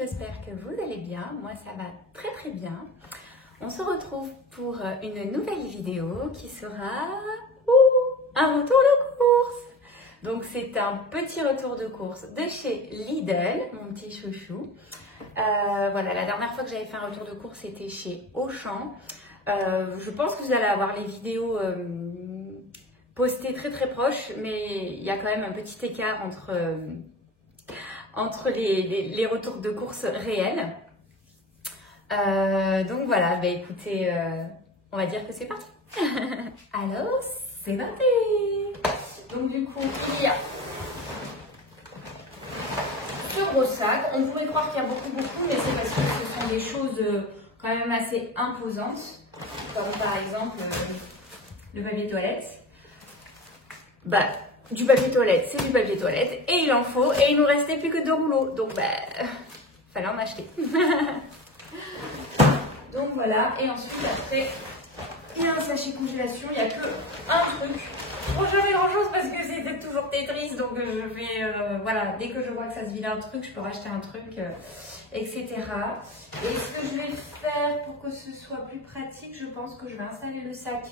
j'espère que vous allez bien. Moi, ça va très très bien. On se retrouve pour une nouvelle vidéo qui sera un retour de course. Donc, c'est un petit retour de course de chez Lidl, mon petit chouchou. Voilà, la dernière fois que j'avais fait un retour de course, c'était chez Auchan. Je pense que vous allez avoir les vidéos postées très très proches, mais il y a quand même un petit écart entre les retours de course réels. Donc voilà, bah écoutez, on va dire que c'est parti. Alors, c'est parti. Donc du coup, il y a ce gros sac. On pourrait croire qu'il y a beaucoup, mais c'est parce que ce sont des choses quand même assez imposantes. Comme par exemple le papier toilette. Bah, du papier toilette, c'est du papier toilette. Et il en faut. Et il nous restait plus que 2 rouleaux. Donc bah, fallait en acheter. Donc voilà. Et ensuite, après, il y a un sachet congélation. Il n'y a que un truc. Bon, jamais grand chose parce que c'était toujours Tetris. Donc je fais, voilà, dès que je vois que ça se vide un truc, je peux racheter un truc, etc. Et ce que je vais faire pour que ce soit plus pratique, je pense que je vais installer le sac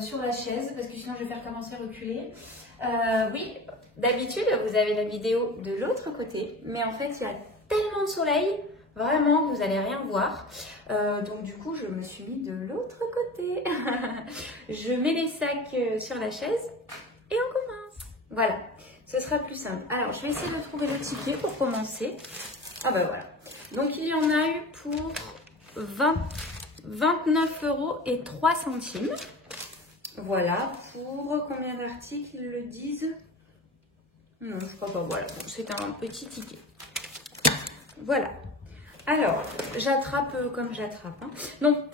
sur la chaise parce que sinon je vais faire commencer à reculer. Oui, d'habitude vous avez la vidéo de l'autre côté, mais en fait il y a tellement de soleil, vraiment que vous n'allez rien voir. Donc du coup je me suis mis de l'autre côté. Je mets les sacs sur la chaise et on commence. Voilà, ce sera plus simple. Alors je vais essayer de trouver le ticket pour commencer. Ah bah voilà. Donc il y en a eu pour 29,03 €. Voilà, pour combien d'articles ils le disent? Non, je crois pas. Voilà, bon, c'est un petit ticket. Voilà. Alors, j'attrape comme j'attrape. Hein. Non,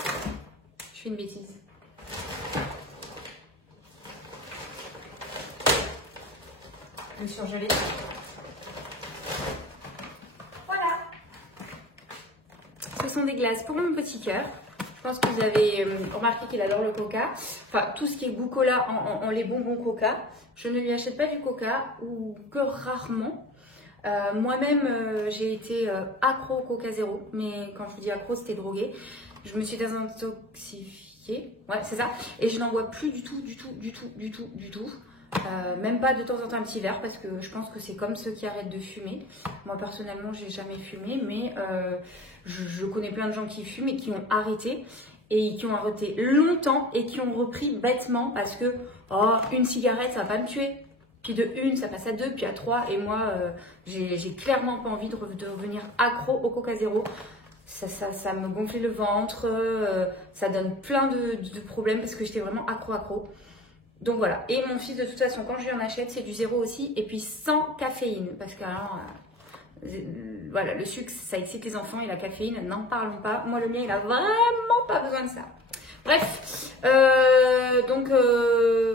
je fais une bêtise. Le surgelé. Voilà. Ce sont des glaces pour mon petit cœur. Je pense que vous avez remarqué qu'il adore le coca. Enfin, tout ce qui est goût cola en les bonbons coca. Je ne lui achète pas du coca ou que rarement. Moi-même, j'ai été accro au Coca Zéro. Mais quand je vous dis accro, c'était drogué. Je me suis désintoxifiée. Ouais, c'est ça. Et je n'en bois plus du tout. Même pas de temps en temps un petit verre parce que je pense que c'est comme ceux qui arrêtent de fumer. Moi personnellement j'ai jamais fumé mais je connais plein de gens qui fument et qui ont arrêté et qui ont arrêté longtemps et qui ont repris bêtement parce que une cigarette ça va pas me tuer. Puis de une ça passe à 2 puis à 3 et moi j'ai clairement pas envie de revenir accro au Coca Zéro. Ça me gonflait le ventre, ça donne plein de problèmes parce que j'étais vraiment accro. Donc voilà, et mon fils de toute façon quand je lui en achète c'est du zéro aussi et puis sans caféine parce que alors, voilà, le sucre ça excite les enfants et la caféine n'en parlons pas. Moi le mien il a vraiment pas besoin de ça. Bref, donc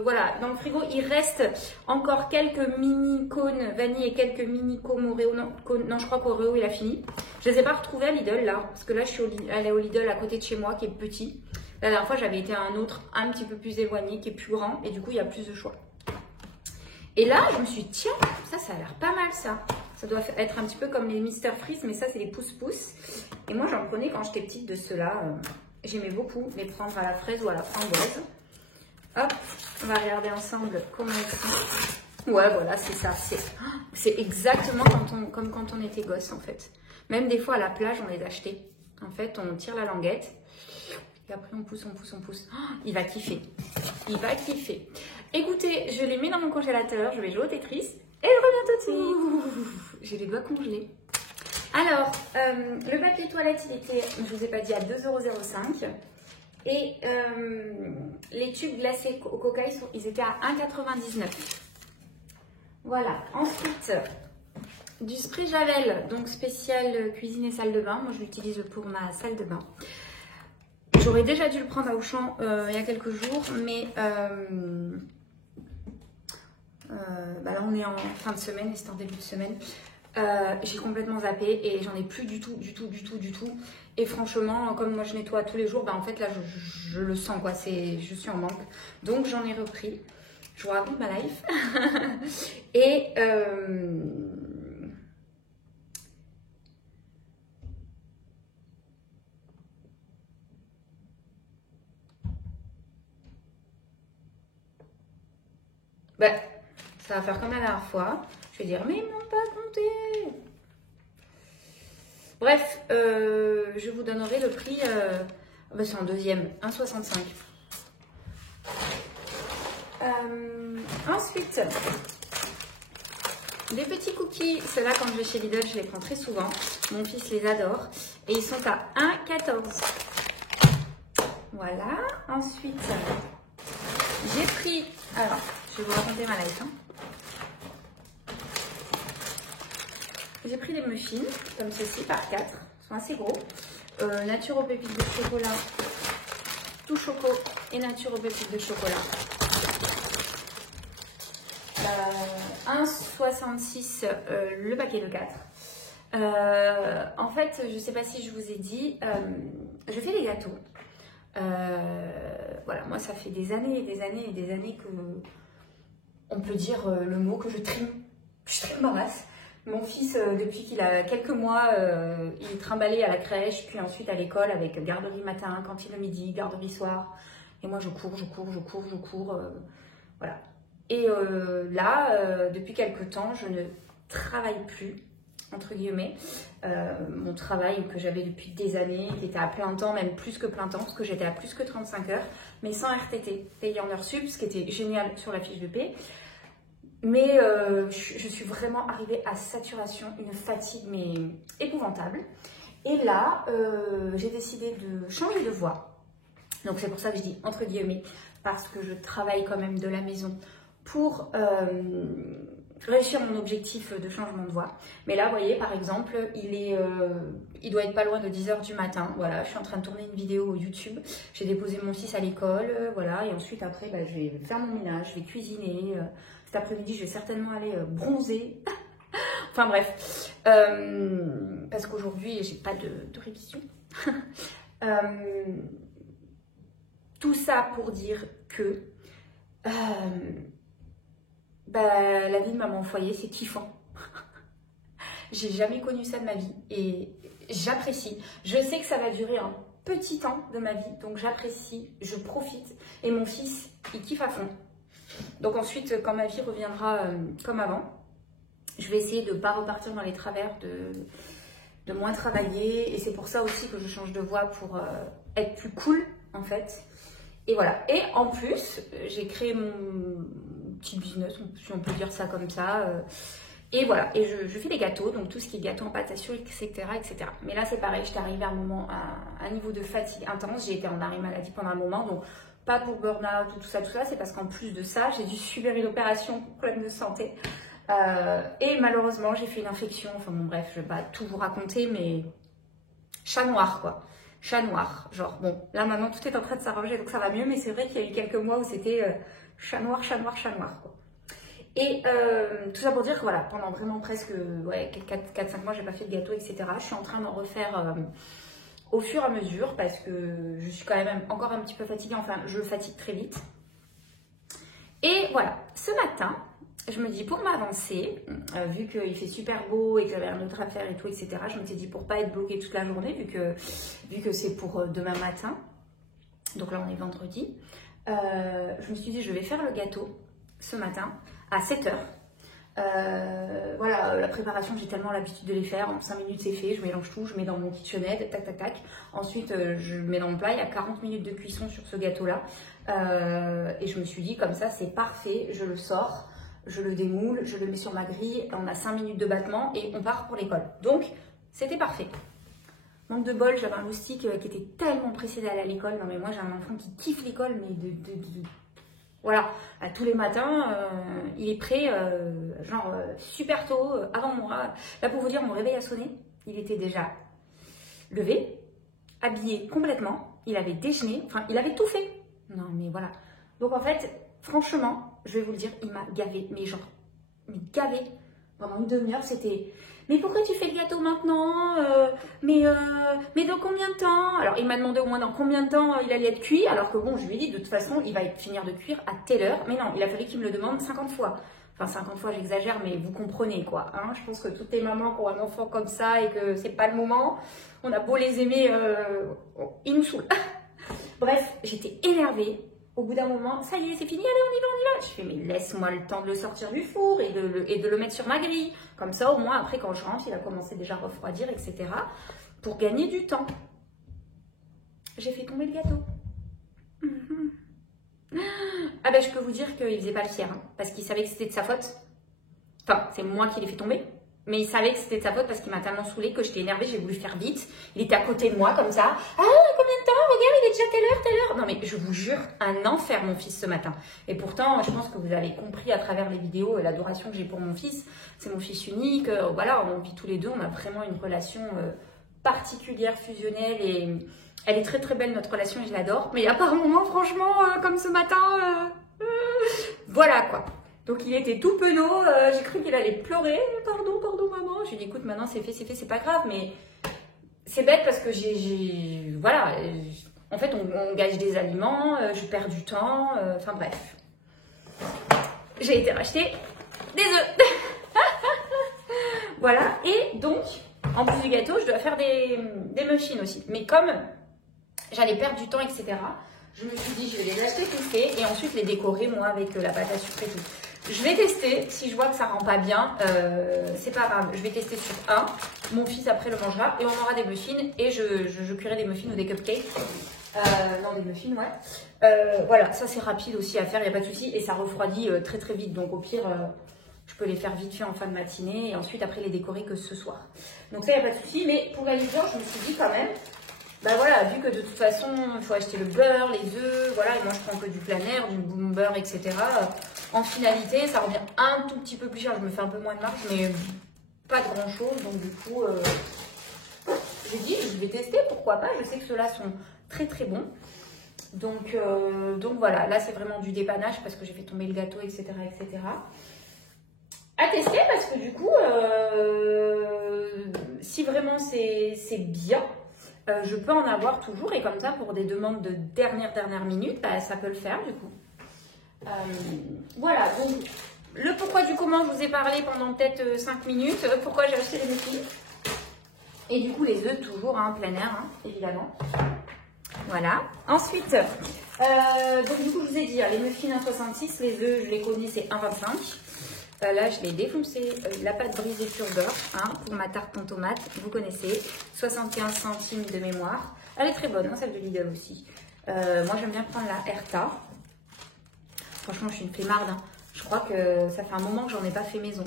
voilà, dans le frigo il reste encore quelques mini cônes vanille et quelques mini cônes Oreo. Non, je crois qu'Oreo il a fini. Je les ai pas retrouvés à Lidl là parce que là je suis allée au Lidl à côté de chez moi qui est petit. La dernière fois, j'avais été à un autre un petit peu plus éloigné, qui est plus grand, et du coup, il y a plus de choix. Et là, je me suis dit, tiens, ça a l'air pas mal, ça. Ça doit être un petit peu comme les Mister Freeze, mais ça, c'est les pousse-pousse. Et moi, j'en prenais quand j'étais petite de ceux-là. J'aimais beaucoup les prendre à la fraise ou à la framboise. Hop, on va regarder ensemble comment ils sont. Ouais, voilà, c'est ça. C'est exactement comme quand on était gosse, en fait. Même des fois, à la plage, on les achetait. En fait, on tire la languette. Et après, on pousse. Oh, il va kiffer. Il va kiffer. Écoutez, je les mets dans mon congélateur. Je vais jouer au Tetris. Et je reviens tout de suite. J'ai les doigts congelés. Alors, le papier toilette, il était, je vous ai pas dit, à 2,05 €. Et les tubes glacés au coca, ils étaient à 1,99 €. Voilà. Ensuite, du spray Javel, donc spécial cuisine et salle de bain. Moi, je l'utilise pour ma salle de bain. J'aurais déjà dû le prendre à Auchan il y a quelques jours, mais là on est en fin de semaine et c'est en début de semaine. J'ai complètement zappé et j'en ai plus du tout. Et franchement, comme moi je nettoie tous les jours, bah en fait là je le sens quoi, je suis en manque. Donc j'en ai repris. Je vous raconte ma life. Et Bah, ça va faire comme la dernière fois. Je vais dire, mais ils m'ont pas compté. Bref, je vous donnerai le prix. Bah, c'est en deuxième, 1,65. Ensuite, les petits cookies. Ceux-là, quand je vais chez Lidl, je les prends très souvent. Mon fils les adore. Et ils sont à 1,14. Voilà. Ensuite, j'ai pris... Alors, je vais vous raconter ma life. Hein. J'ai pris des muffins, comme ceci, par 4. Ils sont assez gros. Nature aux pépites de chocolat, tout choco et nature aux pépites de chocolat. 1,66 le paquet de 4. En fait, je ne sais pas si je vous ai dit, je fais des gâteaux. Voilà, moi ça fait des années et des années et des années que on peut dire le mot que je trime ma race. Mon fils, depuis qu'il a quelques mois, il est trimballé à la crèche, puis ensuite à l'école avec garderie matin, cantine le midi, garderie soir. Et moi je cours, voilà. Et là, depuis quelques temps, je ne travaille plus, entre guillemets. Mon travail que j'avais depuis des années, qui était à plein temps, même plus que plein temps, parce que j'étais à plus que 35 heures, mais sans RTT, payé en heures sup, ce qui était génial sur la fiche de paie. Mais je suis vraiment arrivée à saturation, une fatigue mais épouvantable. Et là, j'ai décidé de changer de voie. Donc c'est pour ça que je dis entre guillemets, parce que je travaille quand même de la maison pour réussir mon objectif de changement de voie. Mais là, vous voyez, par exemple, il doit être pas loin de 10 h du matin. Voilà, je suis en train de tourner une vidéo YouTube. J'ai déposé mon fils à l'école, voilà. Et ensuite, après, bah, je vais faire mon ménage, je vais cuisiner. Cet après-midi, je vais certainement aller bronzer. Enfin bref, parce qu'aujourd'hui, j'ai pas de révision. Tout ça pour dire que bah, la vie de maman au foyer, c'est kiffant. J'ai jamais connu ça de ma vie et j'apprécie. Je sais que ça va durer un petit temps de ma vie, donc j'apprécie, je profite. Et mon fils, il kiffe à fond. Donc ensuite, quand ma vie reviendra comme avant, je vais essayer de ne pas repartir dans les travers, de moins travailler. Et c'est pour ça aussi que je change de voie pour être plus cool, en fait. Et voilà. Et en plus, j'ai créé mon petit business, si on peut dire ça comme ça. Et voilà. Et je fais des gâteaux, donc tout ce qui est gâteau en pâte à sucre, etc., etc. Mais là, c'est pareil, j'étais arrivée à un moment, à un niveau de fatigue intense. J'ai été en arrêt maladie pendant un moment, donc pas pour burn-out ou tout ça, c'est parce qu'en plus de ça, j'ai dû subir une opération pour problème de santé. Et malheureusement, j'ai fait une infection. Enfin bon, bref, je vais pas tout vous raconter, mais chat noir, quoi. Chat noir. Genre, bon, là maintenant, tout est en train de s'arranger, donc ça va mieux, mais c'est vrai qu'il y a eu quelques mois où c'était chat noir, quoi. Et tout ça pour dire que voilà, pendant vraiment presque ouais, 4-5 mois, j'ai pas fait de gâteau, etc. Je suis en train d'en refaire au fur et à mesure parce que je suis quand même encore un petit peu fatiguée. Enfin, je fatigue très vite. Et voilà, ce matin, je me dis pour m'avancer, vu qu'il fait super beau et que j'avais un autre à faire et tout, etc. Je me suis dit pour pas être bloquée toute la journée, vu que c'est pour demain matin. Donc là, on est vendredi. Je me suis dit je vais faire le gâteau ce matin à 7 h. Voilà, la préparation, j'ai tellement l'habitude de les faire. En 5 minutes, c'est fait. Je mélange tout, je mets dans mon KitchenAid, tac, tac, tac. Ensuite, je mets dans mon plat. Il y a 40 minutes de cuisson sur ce gâteau-là. Et je me suis dit, comme ça, c'est parfait. Je le sors, je le démoule, je le mets sur ma grille. On a 5 minutes de battement et on part pour l'école. Donc, c'était parfait. Manque de bol, j'avais un loustic qui était tellement pressé d'aller à l'école. Non, mais moi, j'ai un enfant qui kiffe l'école, mais voilà, tous les matins, il est prêt, super tôt, avant moi. Là, pour vous dire, mon réveil a sonné. Il était déjà levé, habillé complètement. Il avait déjeuné, enfin, il avait tout fait. Non, mais voilà. Donc, en fait, franchement, je vais vous le dire, il m'a gavé, mais gavé. Pendant une demi-heure, c'était... Mais pourquoi tu fais le gâteau maintenant mais dans combien de temps? Alors, il m'a demandé au moins dans combien de temps il allait être cuit, alors que bon, je lui ai dit, de toute façon, il va finir de cuire à telle heure. Mais non, il a fallu qu'il me le demande 50 fois. Enfin, 50 fois, j'exagère, mais vous comprenez, quoi. Hein, je pense que toutes les mamans qui ont un enfant comme ça et que c'est pas le moment, on a beau les aimer, ils nous saoulent. Bref, j'étais énervée. au bout d'un moment, ça y est, c'est fini, allez, on y va, on y va. Je fais, mais laisse-moi le temps de le sortir du four et de le mettre sur ma grille. Comme ça, au moins, après, quand je rentre, il a commencé déjà à refroidir, etc. Pour gagner du temps. J'ai fait tomber le gâteau. Ah ben, je peux vous dire qu'il faisait pas le fier, hein, parce qu'il savait que c'était de sa faute. Enfin, c'est moi qui l'ai fait tomber. Mais il savait que c'était de sa faute parce qu'il m'a tellement saoulée que j'étais énervée, j'ai voulu faire vite. Il était à côté de moi comme ça. Ah, combien de temps? Regarde, il est déjà telle heure. Non mais je vous jure, un enfer mon fils ce matin. Et pourtant, je pense que vous avez compris à travers les vidéos l'adoration que j'ai pour mon fils. C'est mon fils unique. Voilà, on vit tous les deux. On a vraiment une relation particulière, fusionnelle. Et elle est très très belle notre relation et je l'adore. Mais à part moment, franchement, comme ce matin, voilà quoi. Donc il était tout penaud, j'ai cru qu'il allait pleurer. Pardon maman. J'ai dit écoute maintenant c'est fait, c'est pas grave. Mais c'est bête parce que voilà, en fait on gâche des aliments, je perds du temps, enfin bref. J'ai été racheter des œufs. Voilà, et donc en plus du gâteau je dois faire des muffins aussi. Mais comme j'allais perdre du temps etc. Je me suis dit je vais les acheter tout faits et ensuite les décorer moi avec la pâte à sucre et tout. Je vais tester, si je vois que ça rend pas bien, c'est pas grave, je vais tester sur un, mon fils après le mangera et on aura des muffins et je cuirai des muffins ou des cupcakes, non des muffins ouais, voilà ça c'est rapide aussi à faire, il n'y a pas de souci et ça refroidit très très vite donc au pire je peux les faire vite fait en fin de matinée et ensuite après les décorer que ce soir. Donc ça il n'y a pas de souci mais pour gagner du temps je me suis dit quand même, bah voilà, vu que de toute façon, il faut acheter le beurre, les œufs, voilà, et moi je prends que du plein air, du boom beurre, etc. En finalité, ça revient un tout petit peu plus cher, je me fais un peu moins de marge, mais pas de grand chose, donc du coup, j'ai dit, je vais tester, pourquoi pas, je sais que ceux-là sont très très bons. Donc voilà, là c'est vraiment du dépannage parce que j'ai fait tomber le gâteau, etc. etc. À tester parce que du coup, si vraiment c'est bien, je peux en avoir toujours et comme ça pour des demandes de dernière minute, bah, ça peut le faire du coup. Voilà, donc le pourquoi du comment, je vous ai parlé pendant peut-être 5 minutes, pourquoi j'ai acheté les muffins. Et du coup les œufs toujours hein, plein air, hein, évidemment. Voilà, ensuite, donc du coup je vous ai dit, les muffins 1,66, les œufs je les connais c'est 1,25. Là, je l'ai défoncé, la pâte brisée sur beurre, hein, pour ma tarte en tomate, vous connaissez, 75 centimes de mémoire. Elle est très bonne, hein, celle de Lidl aussi. Moi, j'aime bien prendre la Herta. Franchement, je suis une flemmarde. Hein. Je crois que ça fait un moment que j'en ai pas fait maison.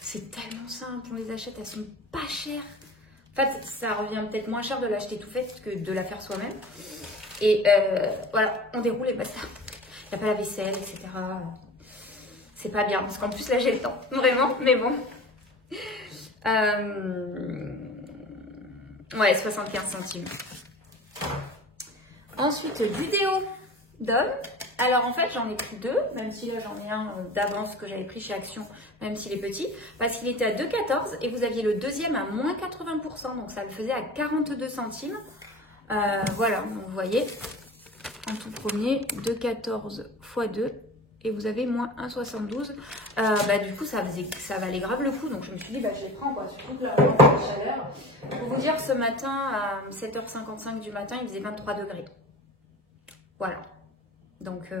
C'est tellement simple, on les achète, elles sont pas chères. En fait, ça revient peut-être moins cher de l'acheter tout fait que de la faire soi-même. Et voilà, on déroule et basta. Il n'y a pas la vaisselle, etc. C'est pas bien, parce qu'en plus là j'ai le temps, vraiment, mais bon. Ouais, 75 centimes. Ensuite, du déo d'homme. Alors en fait, j'en ai pris deux, même si là j'en ai un d'avance que j'avais pris chez Action, même s'il est petit, parce qu'il était à 2,14 et vous aviez le deuxième à moins 80%, donc ça le faisait à 42 centimes. Voilà, donc vous voyez, en tout premier, 2,14 x 2. Et vous avez moins 1,72. Bah, du coup, ça valait grave le coup. Donc, je me suis dit, bah, je les prends, quoi. Surtout que la chaleur. Pour vous dire, ce matin, à 7h55 du matin, il faisait 23 degrés. Voilà. Donc,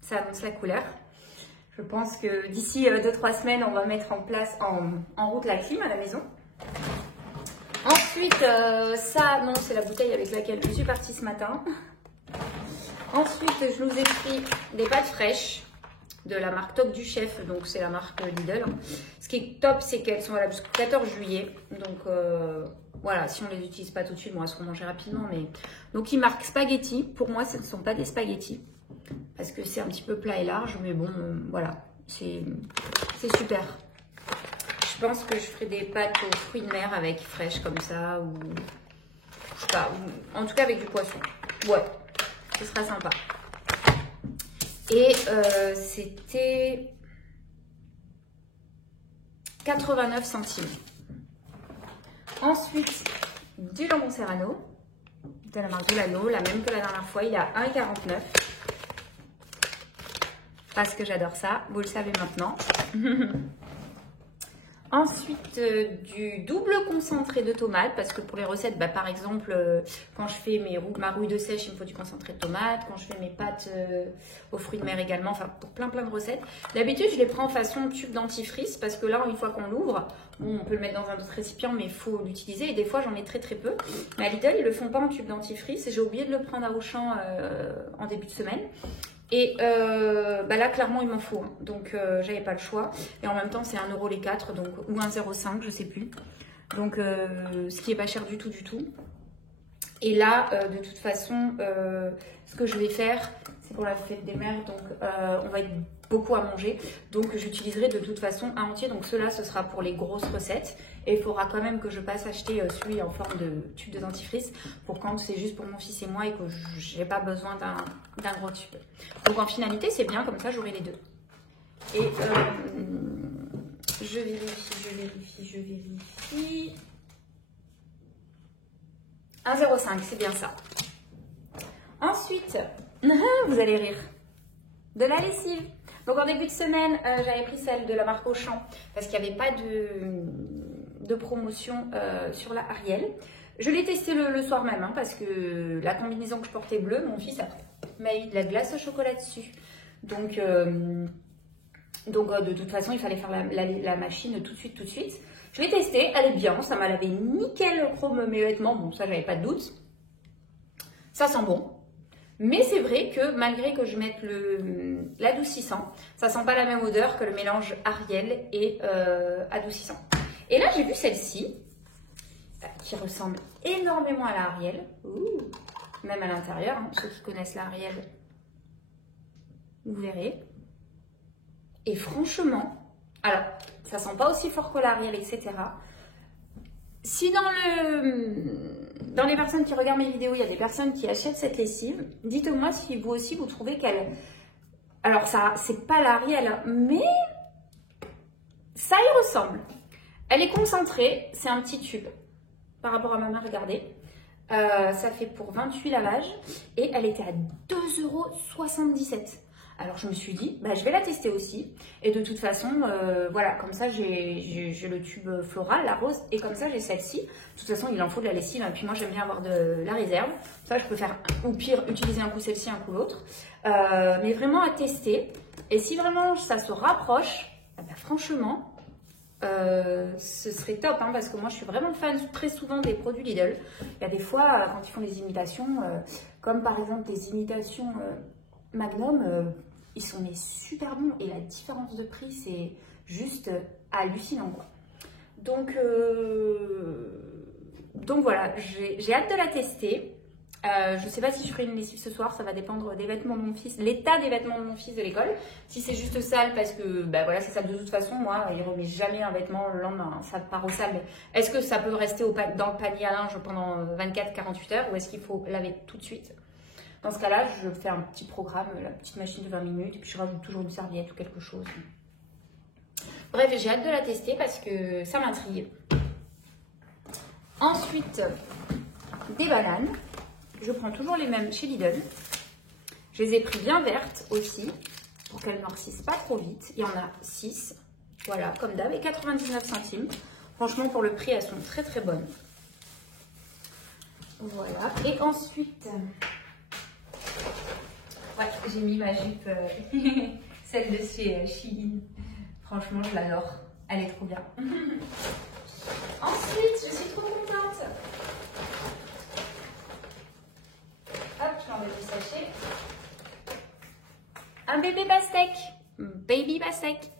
ça annonce la couleur. Je pense que d'ici 2-3 semaines, on va mettre en place, en route la clim à la maison. Ensuite, ça, non, c'est la bouteille avec laquelle je suis partie ce matin. Ensuite, je vous ai pris des pâtes fraîches de la marque Toc du Chef, donc c'est la marque Lidl. Ce qui est top, c'est qu'elles sont valables jusqu'au 14 juillet. Donc voilà, si on ne les utilise pas tout de suite, bon, elles seront mangées rapidement. Mais donc, ils marquent spaghetti. Pour moi, ce ne sont pas des spaghettis parce que c'est un petit peu plat et large. Mais bon, voilà, c'est super. Je pense que je ferai des pâtes aux fruits de mer avec fraîches comme ça ou je sais pas, ou, en tout cas avec du poisson. Ouais. Ce sera sympa. Et c'était 89 centimes. Ensuite, du jambon serrano de la marque Delano, la même que la dernière fois. Il est à 1,49. Parce que j'adore ça. Vous le savez maintenant. Ensuite, du double concentré de tomate, parce que pour les recettes, bah, par exemple, quand je fais ma rouille de sèche, il me faut du concentré de tomate. Quand je fais mes pâtes aux fruits de mer également, enfin pour plein de recettes. D'habitude, je les prends façon tube dentifrice, parce que là, une fois qu'on l'ouvre, bon, on peut le mettre dans un autre récipient, mais il faut l'utiliser. Et des fois, j'en mets très peu. Mais à Lidl, ils le font pas en tube dentifrice. Et j'ai oublié de le prendre à Auchan en début de semaine. Et bah là, clairement, il m'en faut. Hein. Donc, j'avais pas le choix. Et en même temps, c'est 1 € les 4, donc, ou 1,05 €, je sais plus. Donc, ce qui est pas cher du tout. Et là, de toute façon, ce que je vais faire, c'est pour la fête des mères. Donc, on va être beaucoup à manger. Donc, j'utiliserai de toute façon un entier. Donc, cela, ce sera pour les grosses recettes. Et il faudra quand même que je passe acheter celui en forme de tube de dentifrice pour quand c'est juste pour mon fils et moi et que je n'ai pas besoin d'un gros tube. Donc en finalité, c'est bien, comme ça j'aurai les deux. Et je vérifie. 1,05 €, c'est bien ça. Ensuite, vous allez rire, de la lessive. Donc en début de semaine, j'avais pris celle de la marque Auchan parce qu'il n'y avait pas de promotion sur la Ariel. Je l'ai testé le soir même hein, parce que la combinaison que je portais bleue, mon fils après m'a mis de la glace au chocolat dessus. Donc de toute façon, il fallait faire la machine tout de suite. Je l'ai testé, elle est bien, ça m'a lavé nickel chrome mes vêtements, bon ça j'avais pas de doute. Ça sent bon. Mais c'est vrai que malgré que je mette l'adoucissant, ça sent pas la même odeur que le mélange Ariel et adoucissant. Et là, j'ai vu celle-ci, qui ressemble énormément à la Ariel. Ouh, même à l'intérieur, hein, ceux qui connaissent la Ariel, vous verrez. Et franchement, alors, ça sent pas aussi fort que la Ariel, etc. Si dans les personnes qui regardent mes vidéos, il y a des personnes qui achètent cette lessive, dites-moi si vous aussi vous trouvez qu'elle... Alors ça, c'est pas l'Ariel, mais ça y ressemble. Elle est concentrée, c'est un petit tube. Par rapport à ma main, regardez. Ça fait pour 28 lavages et elle était à 2,77 €. Alors je me suis dit, bah, je vais la tester aussi. Et de toute façon, voilà, comme ça j'ai le tube floral, la rose, et comme ça j'ai celle-ci. De toute façon, il en faut de la lessive. Et puis moi, j'aime bien avoir de la réserve. Ça, je peux faire, ou pire, utiliser un coup celle-ci, un coup l'autre. Mais vraiment à tester. Et si vraiment ça se rapproche, bah, franchement, ce serait top. Hein, parce que moi, je suis vraiment fan très souvent des produits Lidl. Il y a des fois, quand ils font des imitations, comme par exemple des imitations Magnum, ils sont mais super bons et la différence de prix c'est juste hallucinant quoi. Donc voilà, j'ai hâte de la tester. Je sais pas si je ferai une lessive ce soir, ça va dépendre des vêtements de mon fils, l'état des vêtements de mon fils de l'école. Si c'est juste sale parce que bah voilà c'est sale de toute façon, moi il remet jamais un vêtement le lendemain, ça part au sale. Mais est-ce que ça peut rester dans le panier à linge pendant 24-48 heures ou est-ce qu'il faut laver tout de suite? Dans ce cas-là, je fais un petit programme, la petite machine de 20 minutes, et puis je rajoute toujours une serviette ou quelque chose. Bref, j'ai hâte de la tester parce que ça m'intrigue. Ensuite, des bananes. Je prends toujours les mêmes chez Lidl. Je les ai pris bien vertes aussi, pour qu'elles noircissent pas trop vite. Il y en a 6, voilà, comme d'hab, et 99 centimes. Franchement, pour le prix, elles sont très très bonnes. Voilà, et ensuite... Ouais, j'ai mis ma jupe, celle de chez Shein. Franchement, je l'adore. Elle est trop bien. Ensuite, je suis trop contente. Hop, je l'enlève du sachet. Un bébé pastèque. Baby pastèque.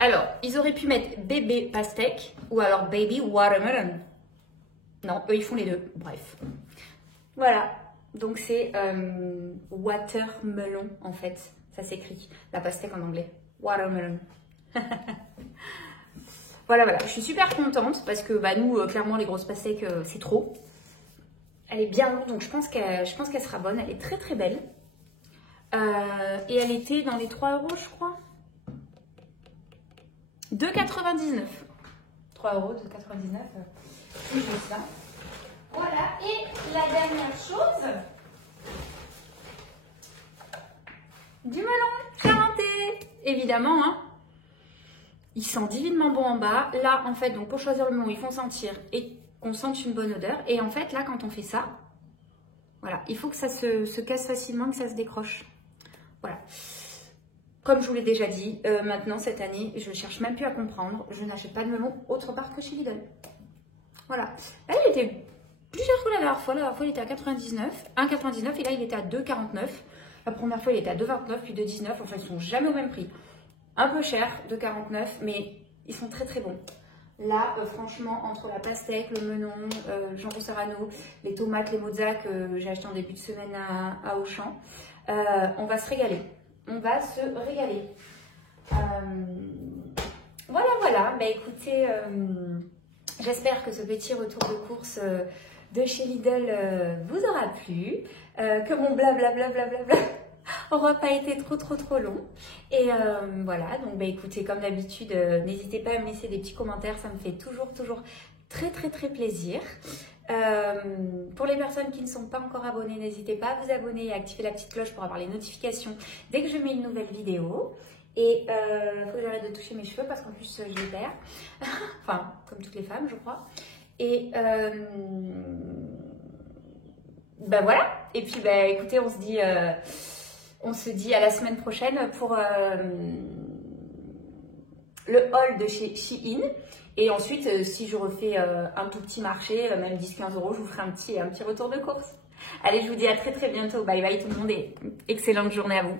Alors, ils auraient pu mettre bébé pastèque ou alors baby watermelon. Non, eux, ils font les deux. Bref. Voilà. Donc c'est watermelon en fait, ça s'écrit, la pastèque en anglais, watermelon. Voilà, je suis super contente parce que bah, nous, clairement, les grosses pastèques, c'est trop. Elle est bien lourde, donc je pense qu'elle sera bonne, elle est très très belle. Et elle était dans les 3 € je crois. 2,99 €. 3 €, 2,99 €, c'est juste ça. Voilà, et la dernière chose, du melon charentais, évidemment, hein. Il sent divinement bon en bas. Là, en fait, donc pour choisir le moment, ils font sentir et qu'on sente une bonne odeur. Et en fait, là, quand on fait ça, voilà, il faut que ça se casse facilement, que ça se décroche. Voilà. Comme je vous l'ai déjà dit, maintenant, cette année, je ne cherche même plus à comprendre. Je n'achète pas de melon autre part que chez Lidl. Voilà. Là, il était plus cher que la dernière fois. La dernière fois, il était à 1,99 et là, il était à 2,49. La première fois, il était à 2,29 puis 2,19. Enfin, ils sont jamais au même prix. Un peu cher, 2,49, mais ils sont très très bons. Là, franchement, entre la pastèque, le melon, le jambon serrano, les tomates, les mozza que j'ai acheté en début de semaine à Auchan, on va se régaler. On va se régaler. Voilà. Bah, écoutez, j'espère que ce petit retour de course de chez Lidl vous aura plu, que mon blablabla aura pas été trop long. Et voilà, donc bah, écoutez, comme d'habitude, n'hésitez pas à me laisser des petits commentaires, ça me fait toujours très plaisir. Pour les personnes qui ne sont pas encore abonnées, n'hésitez pas à vous abonner et à activer la petite cloche pour avoir les notifications dès que je mets une nouvelle vidéo. Et il faut que j'arrête de toucher mes cheveux parce qu'en plus je les perds. Enfin, comme toutes les femmes, je crois. Et bah voilà. Et puis bah écoutez, on se dit à la semaine prochaine pour le haul de chez Shein. Et ensuite, si je refais un tout petit marché, même 10-15 €, je vous ferai un petit retour de course. Allez, je vous dis à très bientôt. Bye bye tout le monde et excellente journée à vous.